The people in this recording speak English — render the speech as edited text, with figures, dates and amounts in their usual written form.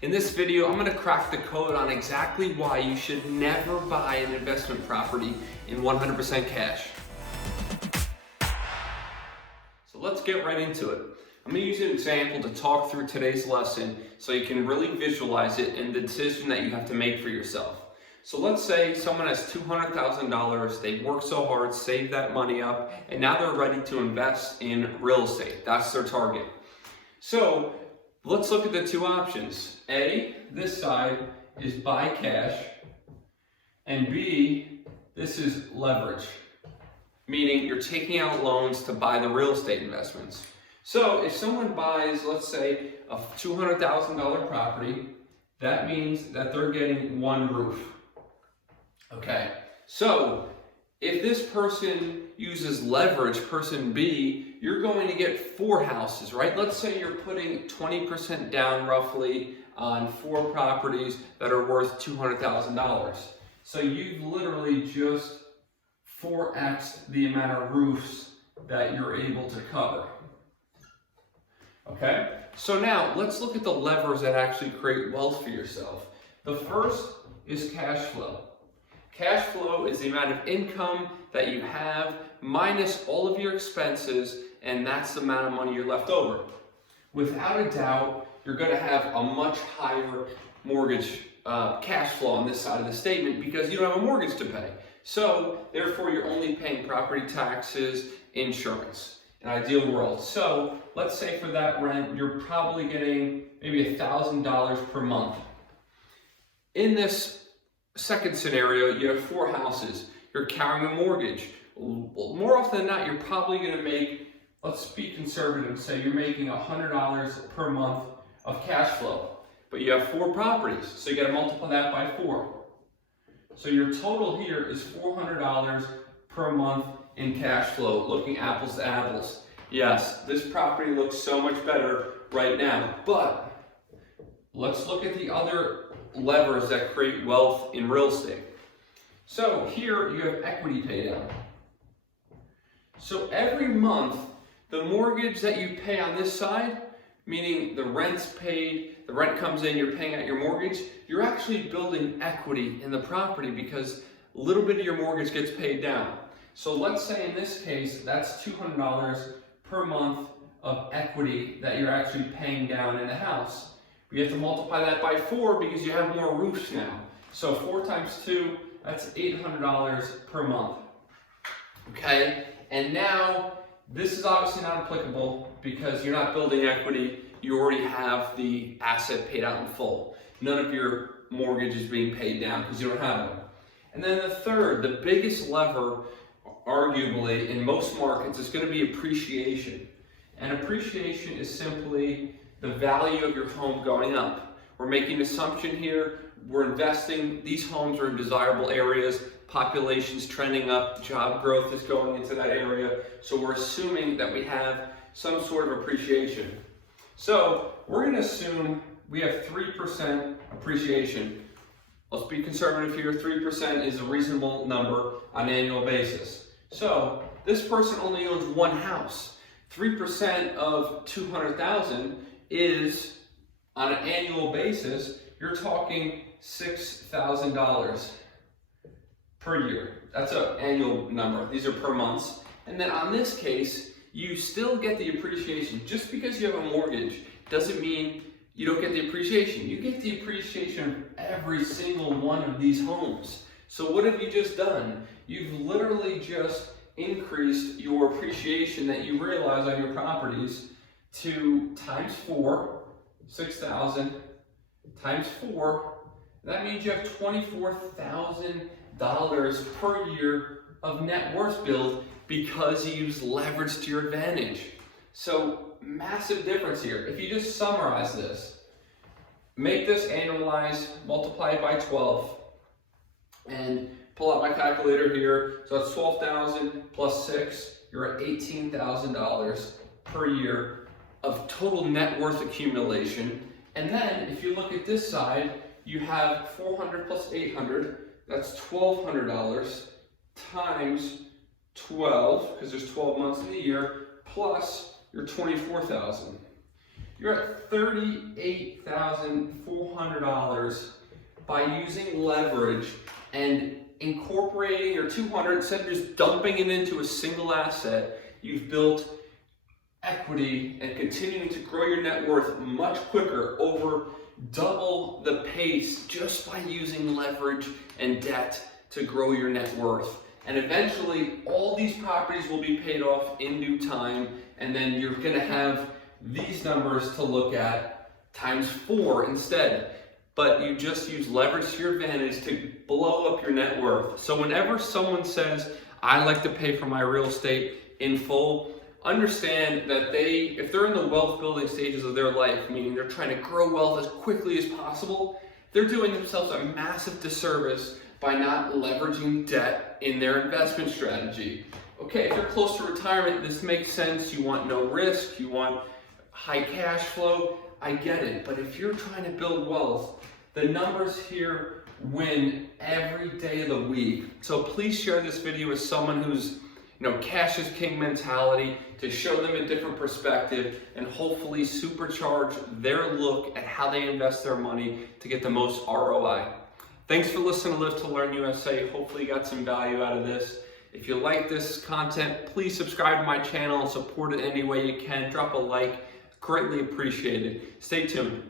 In this video, I'm going to crack the code on exactly why you should never buy an investment property in 100% cash. So let's get right into it. I'm going to use an example to talk through today's lesson so you can really visualize it and the decision that you have to make for yourself. So let's say someone has $200,000, they worked so hard, saved that money up, and now they're ready to invest in real estate. That's their target. So let's look at the two options. A, this side is buy cash, and B, this is leverage, meaning you're taking out loans to buy the real estate investments. So if someone buys, let's say, a $200,000 property, that means that they're getting one roof. Okay, so if this person uses leverage, person B, you're going to get 4 houses, right? Let's say you're putting 20% down roughly on 4 properties that are worth $200,000. So you've literally just 4x the amount of roofs that you're able to cover. Okay, so now let's look at the levers that actually create wealth for yourself. The first is cash flow. Cash flow is the amount of income that you have minus all of your expenses, and that's the amount of money you're left over. Without a doubt, you're going to have a much higher mortgage cash flow on this side of the statement because you don't have a mortgage to pay. So therefore, you're only paying property taxes, insurance. An ideal world. So let's say for that rent, you're probably getting maybe $1,000 per month. In this second scenario, you have 4 houses. You're carrying a mortgage. More often than not, you're probably going to make, let's be conservative and say you're making $100 per month of cash flow. But you have 4 properties, so you got to multiply that by 4. So your total here is $400 per month in cash flow, looking apples to apples. Yes, this property looks so much better right now, but let's look at the other levers that create wealth in real estate. So here you have equity paydown. So every month, the mortgage that you pay on this side, meaning the rent's paid, the rent comes in, you're paying out your mortgage, you're actually building equity in the property because a little bit of your mortgage gets paid down. So let's say in this case, that's $200 per month of equity that you're actually paying down in the house. We have to multiply that by 4 because you have more roofs now. So 4 times 2, that's $800 per month. Okay, and now this is obviously not applicable because you're not building equity. You already have the asset paid out in full. None of your mortgage is being paid down because you don't have one. And then the third, the biggest lever, arguably in most markets, is going to be appreciation. And appreciation is simply the value of your home going up. We're making an assumption here. We're investing. These homes are in desirable areas. Population's trending up. Job growth is going into that area. So we're assuming that we have some sort of appreciation. So we're going to assume we have 3% appreciation. Let's be conservative here. 3% is a reasonable number on an annual basis. So this person only owns 1 house. 3% of 200,000 is, on an annual basis, you're talking $6,000 per year. That's an annual number. These are per months. And then on this case, you still get the appreciation. Just because you have a mortgage doesn't mean you don't get the appreciation. You get the appreciation of every single one of these homes. So what have you just done? You've literally just increased your appreciation that you realize on your properties to times 4, 6,000, times 4. That means you have $24,000 per year of net worth build because you use leverage to your advantage. So massive difference here. If you just summarize this, make this annualize, multiply it by 12, and pull out my calculator here. So that's 12,000 plus 6, you're at $18,000 per year of total net worth accumulation. And then if you look at this side, you have 400 plus 800, that's $1,200 times 12, because there's 12 months in the year, plus your 24,000. You're at $38,400 $200 by using leverage and incorporating your 200 instead of just dumping it into a single asset. You've built equity and continuing to grow your net worth much quicker, over double the pace, just by using leverage and debt to grow your net worth. And eventually all these properties will be paid off in due time, and then you're going to have these numbers to look at times 4 instead. But you just use leverage to your advantage to blow up your net worth. So whenever someone says, I like to pay for my real estate in full, understand that if they're in the wealth building stages of their life, meaning they're trying to grow wealth as quickly as possible, they're doing themselves a massive disservice by not leveraging debt in their investment strategy. Okay, if you're close to retirement, this makes sense. You want no risk, you want high cash flow, I get it. But if you're trying to build wealth, the numbers here win every day of the week. So please share this video with someone who's, cash is king mentality, to show them a different perspective and hopefully supercharge their look at how they invest their money to get the most ROI. Thanks for listening to Live to Learn USA. Hopefully you got some value out of this. If you like this content, please subscribe to my channel and support it any way you can. Drop a like, greatly appreciated. Stay tuned.